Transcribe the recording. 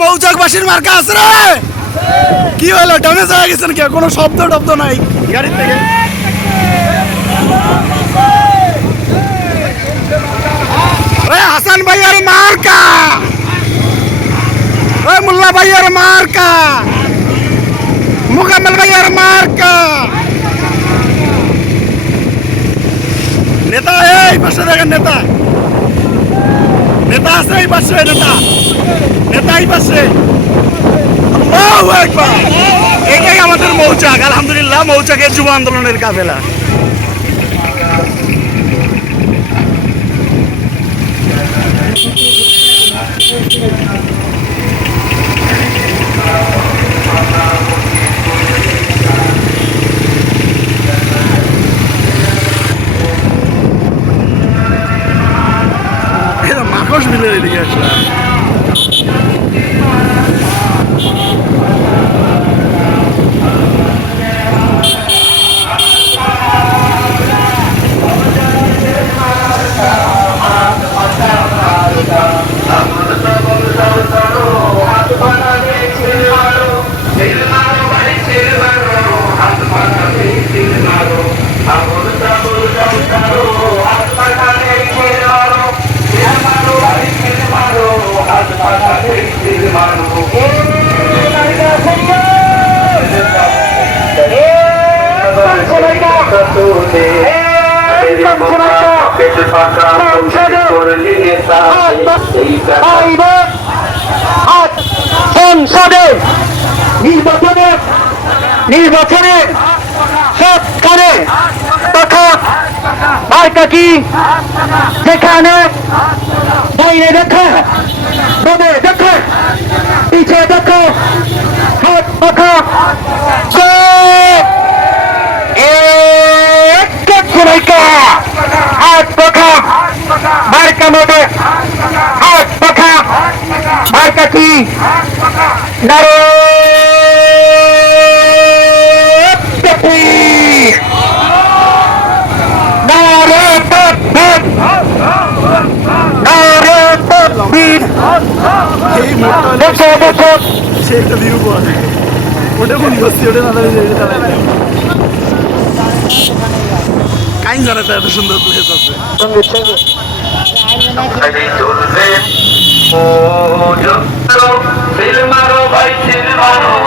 মৌচাকবাসীর মার্কা আছে রে! কি হলো? ড্যামেজ হয়ে গেছেন কে কোনো শব্দ টব্দ নাই গাড়ির থেকে। হাসান ভাইয়ার মার্কা! ওই মোল্লা ভাইয়ার মার্কা! মুকাম্মল ভাইয়ার মার্কা! নেতা, এই পাশে দেখেন নেতা। নেতা আছে, এই পাশে নেতা। নেতা এই পাশে এটাই আমাদের মৌচাক। আলহামদুলিল্লাহ মৌচাকের যুব আন্দোলনের এটা মাকস মিলে এদিকে আসলাম। সংসদে নির্বাচনে নির্বাচনে সৎকারে তথা মার্কা কি যেখানে বাইরে দেখো বনে দেখো, পিছিয়ে দেখো, হাত পাখা হাত পাখা, মার্কা মধ্যে কি? দেখো দেখো সে একটা ভিউ পাওয়া যায় ওটা কোন বস্তি ওটা না দাঁড়িয়ে এটা দাঁড়িয়ে কাইন জানে তো এত সুন্দর প্লেস আছে ফিল্মারো ভাই ফিল্মারো